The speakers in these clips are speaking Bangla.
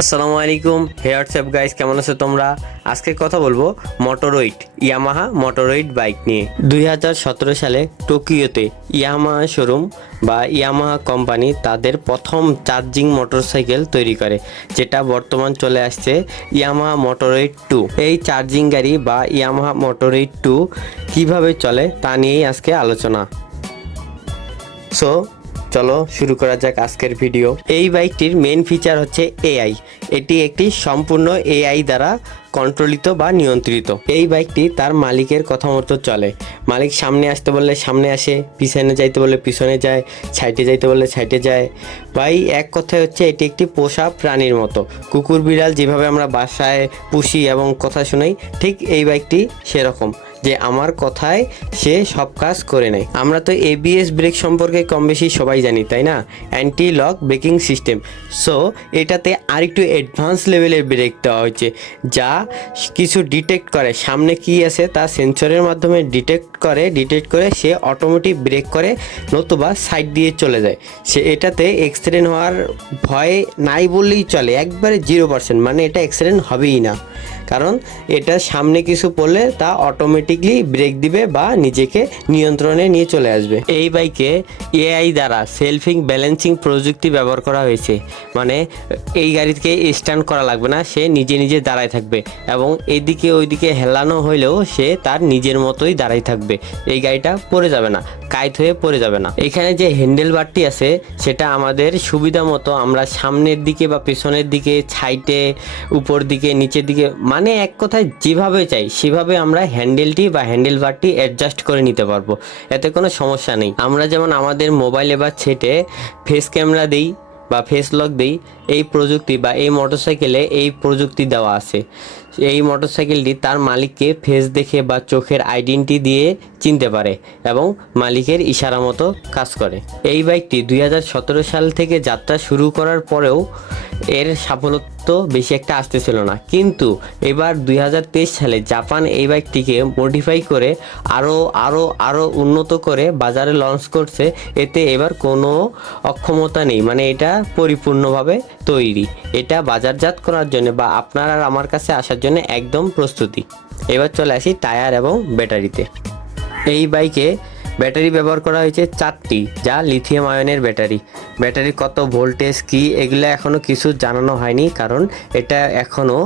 আসসালামু আলাইকুম। হোয়াটসঅ্যাপ গাইস কেমন আছো তোমরা? আজকে কথা বলব মোটরোইড ইয়ামাহা মোটরোইড বাইক নিয়ে। দুই হাজার সতেরো সালে টোকিওতে ইয়ামাহা শোরুম বা ইয়ামাহা কোম্পানি তাদের প্রথম চার্জিং মোটরসাইকেল তৈরি করে, যেটা বর্তমান চলে আসছে ইয়ামাহা মোটরোইড টু এই চার্জিং গাড়ি বা ইয়ামাহা মোটরোইড টু কীভাবে চলে তা নিয়েই আজকে আলোচনা। সো চলো শুরু করা যাক আজকের ভিডিও এই বাইকটির মেন ফিচার হচ্ছে এআই এটি একটি সম্পূর্ণ এআই দ্বারা কন্ট্রোলিত বা নিয়ন্ত্রিত। এই বাইকটি তার মালিকের কথা মতো চলে। মালিক সামনে আসতে বললে সামনে আসে, পিছনে যাইতে বললে পিছনে যায়, সাইডে যাইতে বললে সাইডে যায়। বাই এক কথায় হচ্ছে এটি একটি পোষা প্রাণীর মতো। কুকুর, বিড়াল যেভাবে আমরা বাসায় পুষি এবং কথা শুনাই, ঠিক এই বাইকটি সেরকম। যে আমার কথায় সে সব কাজ করে নেয়। আমরা তো এবিএস ব্রেক সম্পর্কে কম বেশি সবাই জানি, তাই না? Anti lock braking system so এটাতে আরেকটু অ্যাডভান্স লেভেলের ব্রেক দেওয়া হয়েছে, যা কিছু ডিটেক্ট করে। সামনে কি আছে তা সেন্সরের মাধ্যমে ডিটেক্ট করে ডিটেক্ট করে সে অটোমেটিক ব্রেক করে, নতুবা সাইড দিয়ে চলে যায়। সে এটাতে অ্যাক্সিডেন্ট হওয়ার ভয় নাই বললেই চলে, একবারে জিরো পার্সেন্ট মানে এটা অ্যাক্সিডেন্ট হবেই না। কারণ এটা সামনে কিছু পড়লে তা অটোমেটিকলি ব্রেক দিবে বা নিজেকে নিয়ন্ত্রণে নিয়ে চলে আসবে। এই বাইকে এআই দ্বারা সেলফিং ব্যালেন্সিং প্রযুক্তি ব্যবহার করা হয়েছে। মানে এই গাড়িকে স্ট্যান্ড করা লাগবে না, সে নিজে নিজে দাঁড়ায় থাকবে এবং এদিকে ওইদিকে হেলানো হইলেও সে তার নিজের মতোই দাঁড়াই থাকবে। এই গাড়িটা পড়ে যাবে না কাইত হয়ে পড়ে যাবে না। এখানে যে হ্যান্ডেল বারটি আছে, সেটা আমাদের সুবিধা মতো আমরা সামনের দিকে বা পেছনের দিকে, ছাইটে, উপর দিকে, নিচের দিকে মানে এক কথায় যেভাবে চাই, সেভাবে আমরা হ্যান্ডেলটি বা হ্যান্ডেল বারটি অ্যাডজাস্ট করে নিতে পারব। এতে কোনো সমস্যা নেই। আমরা যেমন আমাদের মোবাইলে বা ছেটে ফেস ক্যামেরা দিই বা ফেস লক দিই, এই প্রযুক্তি বা এই মোটরসাইকেলে এই প্রযুক্তি দেওয়া আছে। এই মোটরসাইকেলটি তার মালিককে ফেস দেখে বা চোখের আইডেন্টি দিয়ে চিনতে পারে এবং মালিকের ইশারা মতো কাজ করে। এই বাইকটি দুই হাজার সতেরো সাল থেকে যাত্রা শুরু করার পরেও এর সাফল্য বেশি একটা আসতেছিল না। কিন্তু এবার দুই হাজার তেইশ সালে জাপান এই বাইকটিকে মডিফাই করে আরও আরও আরও উন্নত করে বাজারে লঞ্চ করছে। এতে এবার কোনো অক্ষমতা নেই মানে এটা পরিপূর্ণভাবে তৈরি। এটা বাজারজাত করার জন্য বা আপনার আর আমার কাছে আসার জন্য একদম প্রস্তুতি। এবার চলে আসি টায়ার এবং ব্যাটারিতে। এই বাইকে ব্যাটারি ব্যবহার করা হয়েছে চারটি, যা লিথিয়াম আয়নের ব্যাটারি। ব্যাটারি কত ভোল্টেজ, কি, এগুলো এখনও কিছু জানানো হয়নি, কারণ এটা এখনও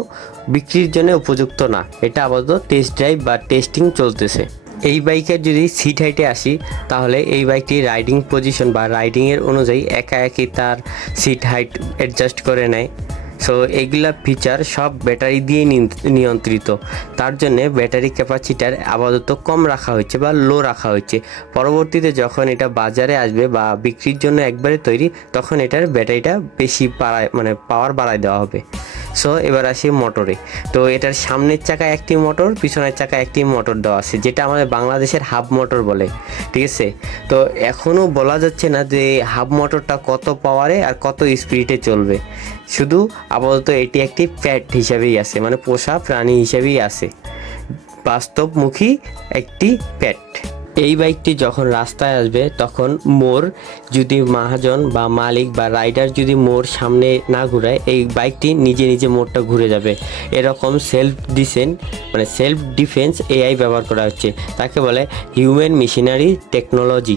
বিক্রির জন্য উপযুক্ত না। এটা আপাতত টেস্ট ড্রাইভ বা টেস্টিং চলতেছে। এই বাইকের যদি সিট হাইটে আসি, তাহলে এই বাইকটি রাইডিং পজিশন বা রাইডিংয়ের অনুযায়ী একা একই তার সিট হাইট অ্যাডজাস্ট করে নেয়। সো এইগুলা ফিচার সব ব্যাটারি দিয়ে নিয়ন্ত্রিত। তার জন্য ব্যাটারি ক্যাপাসিটার আপাতত কম রাখা হয়েছে বা লো রাখা হয়েছে। পরবর্তীতে যখন এটা বাজারে আসবে বা বিক্রির জন্য একবারে তৈরি, তখন এটার ব্যাটারিটা বেশি বাড়ায় মানে পাওয়ার বাড়ায় দেওয়া হবে। সো এবার আসি মোটরে। তো এটার সামনের চাকা একটি মোটর, পিছনের চাকা একটি মোটর দেওয়া আছে, যেটা আমাদের বাংলাদেশের হাফ মোটর বলে, ঠিক আছে? তো এখনও বলা যাচ্ছে না যে হাফ মোটরটা কত পাওয়ারে আর কত স্পিডে চলবে। শুধু আপাতত এটি একটি প্যাট হিসাবেই আছে মানে পোষা প্রাণী হিসাবেই আছে। বাস্তবমুখী একটি প্যাট এই বাইকটি যখন রাস্তায় আসবে, তখন মোর যদি মহাজন বা মালিক বা রাইডার যদি মোর সামনে না ঘুরায়, এই বাইকটি নিজে নিজে মোড়টা ঘুরে যাবে। এরকম সেলফ ডিসেন্ট মানে সেলফ ডিফেন্স এআই ব্যবহার করা হচ্ছে। তাকে বলে হিউম্যান মেশিনারি টেকনোলজি